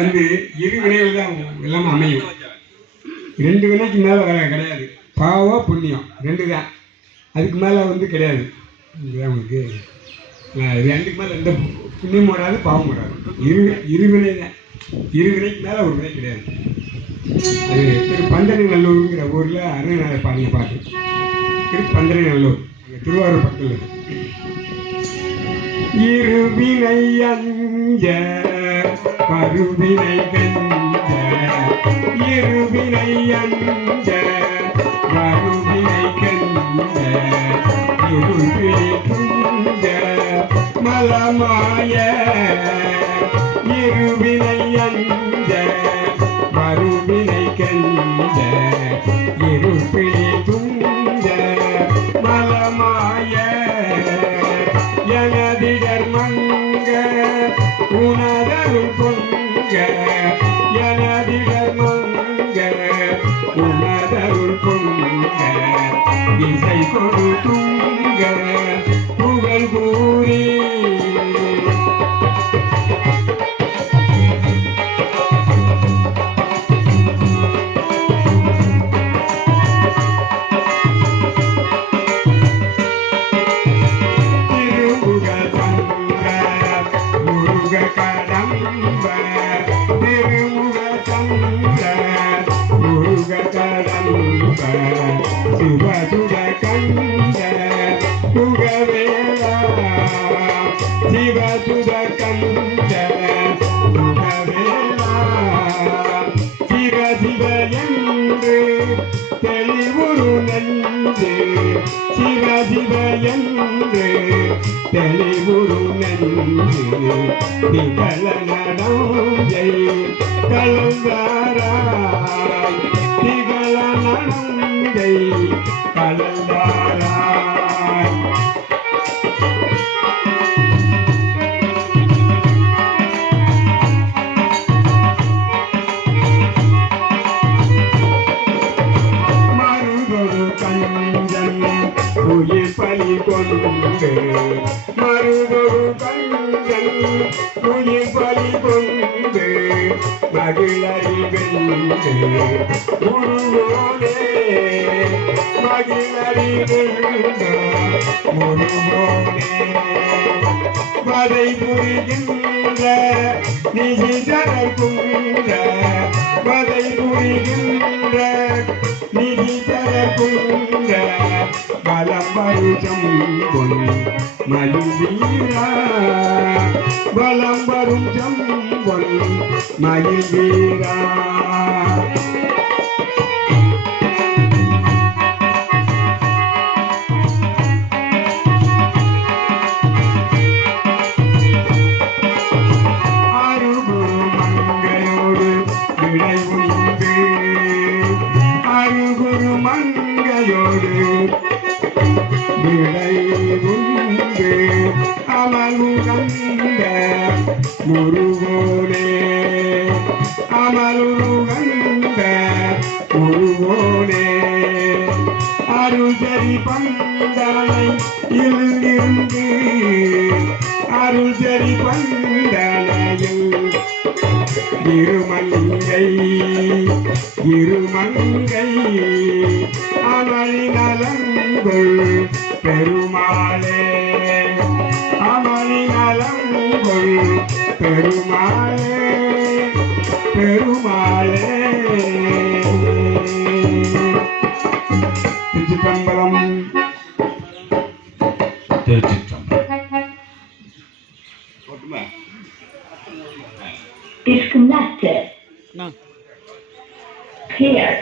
வந்து இரு வினைகள் தான் எல்லாமே அமையும். 2 வினைக்கு மேலே கிடையாது. பாவம் புண்ணியம் 2 தான், அதுக்கு மேலே வந்து கிடையாது. இதுதான் உங்களுக்கு 2க்கு மேலே எந்த புண்ணியம் வராது, பாவம் வராது. இருவினை தான். 2 வினைக்கு மேலே ஒரு வினை கிடையாது. அது திருப்பந்தனைநல்லூருங்கிற ஊரில் அருணநாத பாடிய பாட்டு. திருப்பந்தனைநல்லூர் திருவாரூர் பக்கத்தில் இருக்கு. இருவினை அஞ்ச கருவினை கஞ்ச, இருவினை அஞ்ச கருவினை கஞ்ச, இருவினை குஞ்ச மலமாய, இருவினை அஞ்ச கருவினை கஞ்ச, இருவினை குஞ்ச மலமாய, எனதிடர் மங்க உணதருள் பொங்க, எனதிடர் மங்க உணதருள் பொங்க, இசை கொடு துங்க புகழ் கூறி, கடம்ப திருமுக சந்த முருக கடம்ப சிவசுட கந்த புகவேலா, சிவசுட கந்த புகவேலா, சிவ சிவ என்று தெளிவுரு நன்று, சிவ சிவ என்று தெளிவுரு நன்று, திகழ நடஞ்சை கலந்தாராய், திகழ நடஞ்சை கலந்தாராய். மருதொரு கஞ்சன் உயிர் பலி கொண்டு, மருதொரு கஞ்சன் உயிர் பலி கொண்டு மகிழறி வென்று முருகோனே, மகிழறி வென்று முருகோனே, வதை புரிகின்ற நிஜிதரர் குன்ற, வதை புரிகின்ற நிஜிதரர் குன்ற பலம்பருஜம் பொன் மயில்வீரா, பலம்பரும் ஜம்பொன் மயில்வீரா. அருகுரு மங்கையோடு விடை உண்டு, அருகுரு மங்கையோடு விடை உண்டு, அமலுகந்த முருகோனே, அமலுகந்த முருகோனே, அருள்ஜரி பந்தனை இருந்து, அருள்ஜரி பந்தனையில் இருமங்கை, இருமங்கை அமளி நலங்குள் பெருமாளே, அமளி நலங்குள் பெருமாளே, பெருமாளே. திருச்சிற்றம்பலம். Disconnected. No. Here.